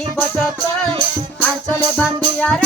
দিব যতই। আঁচলে বান্দিয়ার